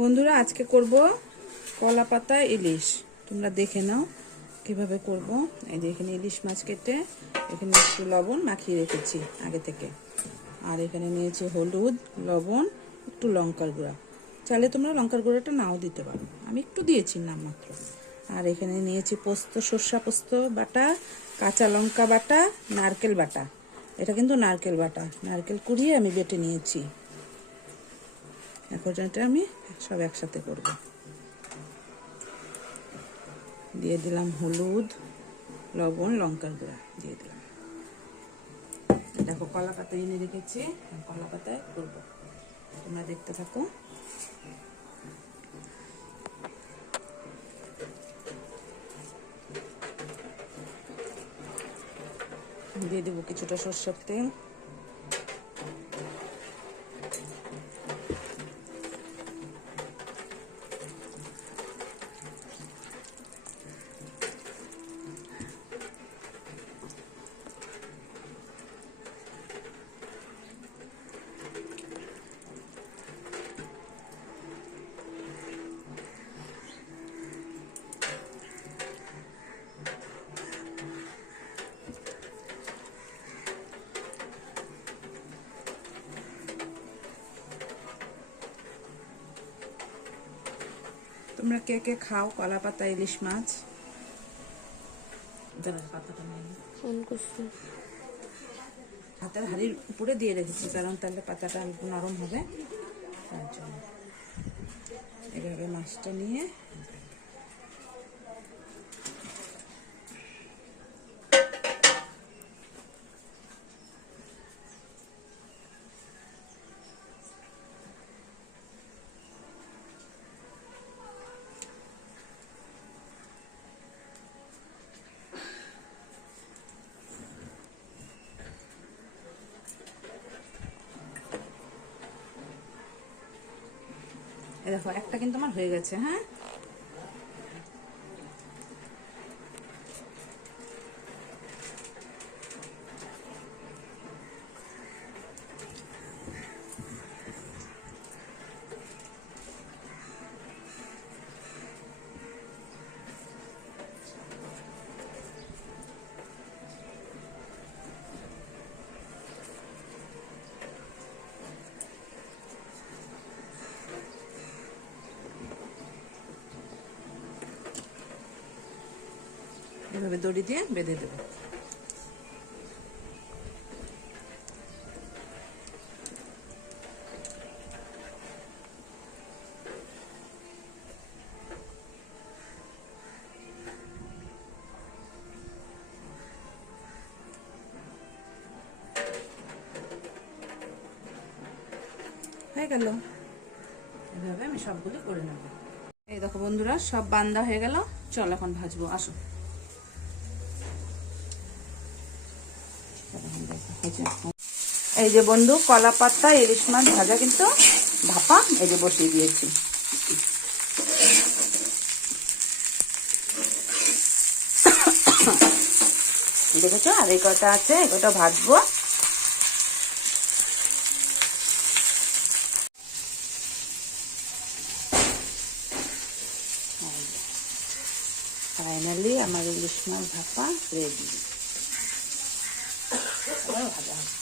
বন্ধুরা আজকে করব কলা পাতা ইলিশ। তোমরা দেখে নাও কিভাবে করব। এই যে এখানে ইলিশ মাছ কেটে এখানে একটু লবণ মাখিয়ে রেখেছি আগে থেকে, আর এখানে নিয়েছি হলুদ, লবণ, একটু লঙ্কার গুঁড়া। চাইলে তোমরা লঙ্কার গুঁড়াটা নাও দিতে পারো, আমি একটু দিয়েছি নামমাত্র। আর এখানে নিয়েছি পোস্ত, সর্ষা পোস্ত বাটা, কাঁচা লঙ্কা বাটা, নারকেল বাটা। এটা কিন্তু নারকেল বাটা, নারকেল কুড়িয়ে আমি বেটে নিয়েছি। এখন এটা আমি সব একসাথে করব। দিয়ে দিলাম হলুদ, লবণ, লঙ্কার গুঁড়া দিয়ে দিলাম। দেখো কলা পাতা এনে রেখেছি, কলা পাতায় করবো, তোমরা দেখতে থাকো। দিয়ে দেবো কিছুটা সরষের তেল, তোমরা কে কে খাও কলা পাতা ইলিশ মাছ? পাতাটা হাতের হাড়ির উপরে দিয়ে রেখেছি, কারণ তাহলে পাতাটা নরম হবে, তার জন্য। এভাবে মাছটা নিয়ে দেখো একটা কিন্তু আমার হয়ে গেছে। হ্যাঁ, এভাবে দড়ি দিয়ে বেঁধে দেবো। হয়ে গেল, এভাবে আমি সবগুলি করে নেব। এই দেখো বন্ধুরা, সব বান্দা হয়ে গেল। চল এখন ভাজবো, আসো। এই যে বন্ধু, কলা পাতা ইলিশ মাছ ভাজা কিন্তু ভাপা এই যে বসিয়ে দিয়েছি। দেখেছো, আর এই কটা আছে, এই কটা ভাজবো। ফাইনালি আমার ইলিশ মাছ ভাপা রেডি। ভাজা হবে।